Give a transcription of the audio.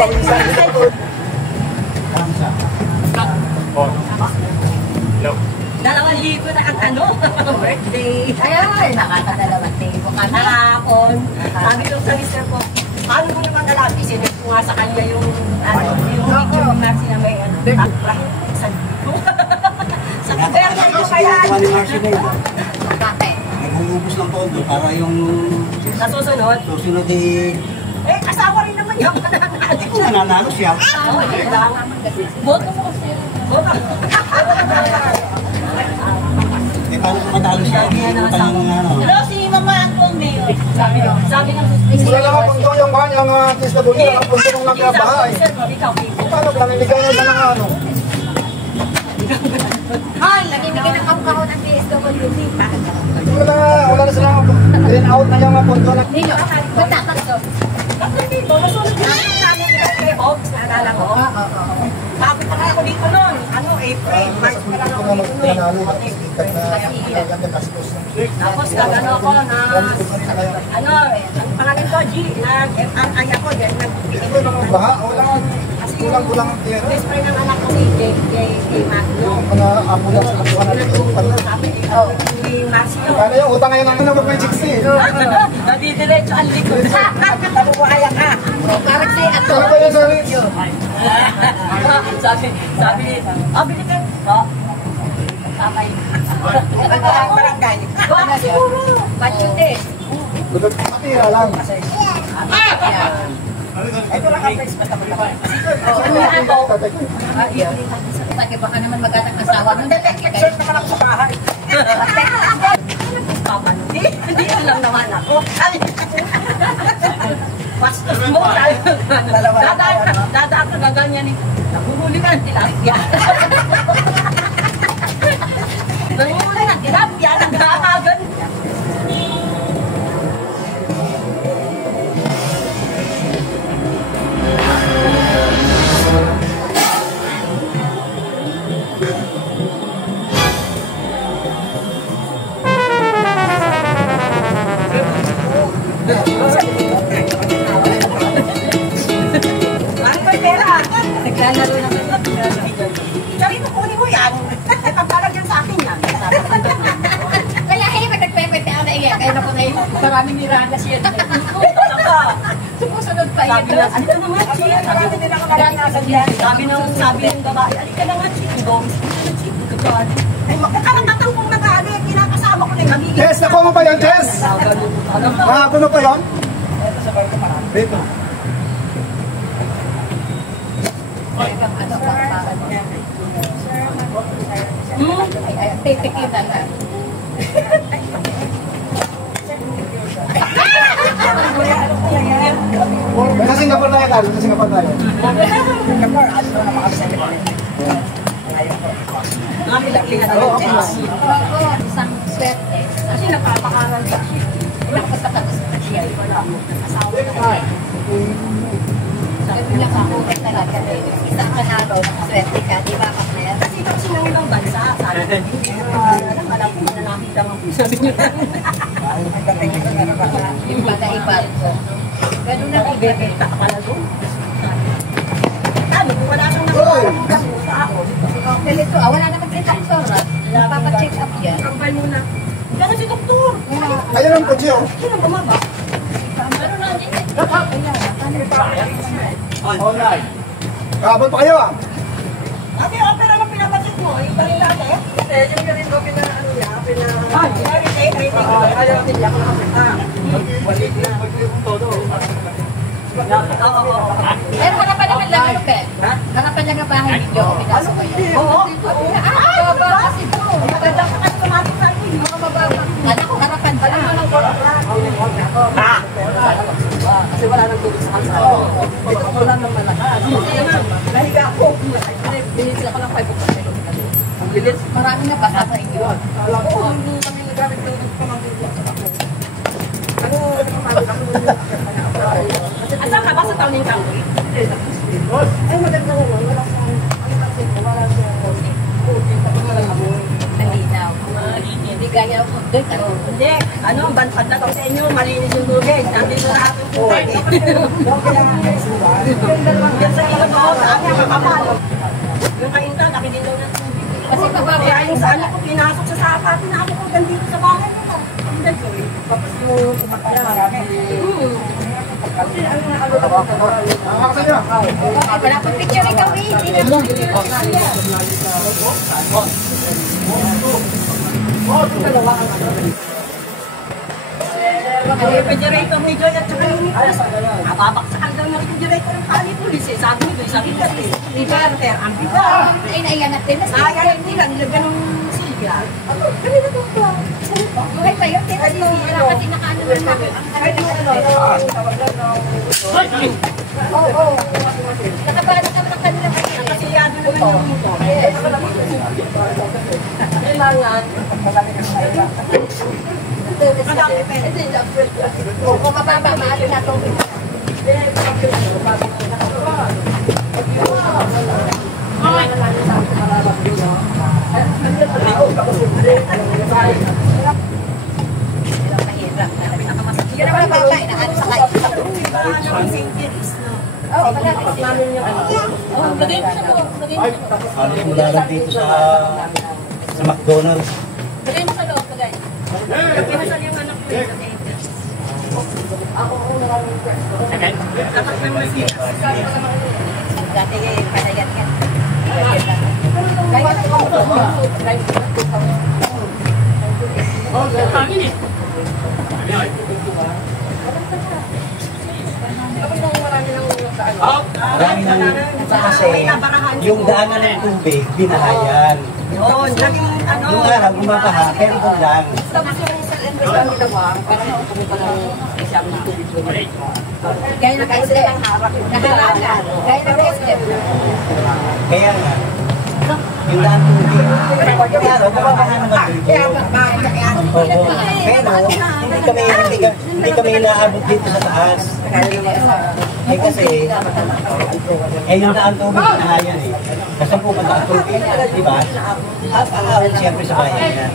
2,000 na ang ano, birthday. Ay, nakakadalawang libo kami. Nakakapon. Sabi ko sa mister ko, paano mo naman alam? Isinip ko nga sa kanya yung video ng Marcy na may ano. Sa birthday ko kaya. Bakit? Nag-uubos ng pondo para yung Nasusunod? susunod eh. Eh, asawa rin naman yung Hindi ko nananalo siya. Oo, yun lang. Boto mo kasi. Boto. Eh, paano kung matalo siya? Utang ng ano. Hello, si Mama Antong Mayor. Sabi ng Wala lang ang punto yung kanyang TSW, ang punto nung nagkabahay. Paano ba naniligaw na ng ano? Ay, nanginigay ng kamukha ng DSWD. Wala na silang green out na yung punto na. Nino, ba't tatakso? Kasi dito, nasunod na namin kay Hobbs, naalala ko. Sabi pa kaya ako dito noon. Ano, April, March pa lang ako dito noon. Tapos gagano ako na, ano, ang pangalan ko, G, nag-MRI ako, Ito naman baha, wala kulang ang tira. best friend ng anak ko si J. Matthew. Yung mga apo na sa kapuan natin yung pala. Sabi, si Matthew. Kaya yung utang ngayon ang number 60. Nadidiretso ang likod. Tabubuhaya ka. Parang si Ato. Ano ba yun sa review? Sabi, bili ka. Tatay. Ang barangay. Baka siguro. Ba't yun din? Matira lang. Ito lang ang place. Sige, baka naman mag-anak asawa mo. Search naman ako sa bahay. Papa, hindi alam naman ako. Bastos mo. Dadaan ka na ganyan eh. Nahuhuli ka ng tilapia. Nahuhuli ng tilapia. Naghahagan. Naglalaro na sa sabi mo, kunin mo yan. Pagpalagyan sa akin yan. Kaya nagpepete ako na iyan. Kaya na ko ngayon. Maraming nirana siya. Sumusunod pa iyan. Sabi na, alika na nga, Chi. Sabi ng babae, alika na nga, Chi. Ay, magkakarangatan kong nag-ano yung kinakasama ko na yung magiging. Jess, nakuha mo pa yun, Jess? Nakakuha mo pa yun? Dito. Tipikin na lang. Sa Singapore tayo tayo. Sa Singapore tayo. Mga pilak-lingat ng Jess. Isang swerte. Kasi napapakaral ka. Nakapagkatapos na siya. Asawa na. Sabi niya kamulit talaga. Isang panalo, swerte ka. Di ba, Kapler? Kasi ikaw sinang ibang bansa. Sabi ko, alam ko na nakita mo. Sabi niyo. Iba-iba. Ganun na Bebenta ka pala doon. Ano, kung wala siyang nakakalamutan mo sa ako. Ganito, wala naman din ang soras. Papacheck up yan. Kampay muna. Kaya si doktor. Ayun ang pudyo. Sino ang bumaba? Ano na din? Online. Kabal pa kayo ah. Ate, opera lang pinapacheck mo. Yung pa rin dati. Yun ka rin ko pinaano niya. Rating ko. Ayaw nila ako nakapita. Balik na. Pero harapan naman lang ano, Pe? Harapan lang ang bahay ninyo. Pinasok kayo. Oo. Baba kasi po. Maganda ka kasi tumatik sa akin. Mababa. Kala ko harapan pa lang. Kasi wala nang tubig sa kansa. Wala nang malakas. Nahiga ako. Binili ako ng 5 o'clock. Ang bilis. Marami na basa sa inyo. Alam ko, hindi kami nagamit tubig pa mga bibla sa ako. Ano, asan ka ba sa taon ng kahoy? Ay, maganda naman. Wala sa wala sa Malinaw. Hindi ka gaya ko doon. Hindi, ano, banpad na to sa inyo, malinis yung tubig. Nandito na ating tubig. Yan sa ilog ko, sa akin, makapal. Yung kainta, nakikita ng tubig. Kasi pababa. Kaya yung sa ano ko, pinasok sa sapa, tinapos ko dito sa bahay mo. Hindi ko eh. Tapos yung kumataya. Wala pang picture ikaw eh. Hindi na Yung refrigerator ni Joy at saka yung Nicholas. Babaksakan daw yung refrigerator ng kali pulis eh. Sabi ni Joy, sabi ni Carter, ang bigat. ay naiyanap din. Nakakaya nila, nilagyan ng silya. Kanina to po. Buhay pa yun. Wala kasi nakaano na namin. Oo. Nakabahan na kami ng kanila kanina. Kasi yado naman yung ito. Kailangan. Kung mababa, maalo na ito. Yan ang mababa, inaano sa kayo. Oo, malapit sila. Lagay mo sa loob. Lagay mo sa loob. Ano, mula lang dito sa McDonald's. Lagay mo sa loob. Lagay. Pinasal yung anak ko sa Angels. Dapat may masigas. Dati panayan yan. Marami nang kasi yung daanan ng tubig, binahayan. Yun, naging ano. Yung araw, gumabaha, pero doon lang. Gaya na kayo sila ang harap. Naharangan. Gaya na kayo sila. Kaya nga, yung daan tubig, yung araw, gumabaha naman dito. Oo. Pero, hindi kami inaabot dito sa taas. Eh kasi, yung daan tubig, binahayan eh. Kasi po pag daan tubig, di ba? At siyempre sa bayan yan.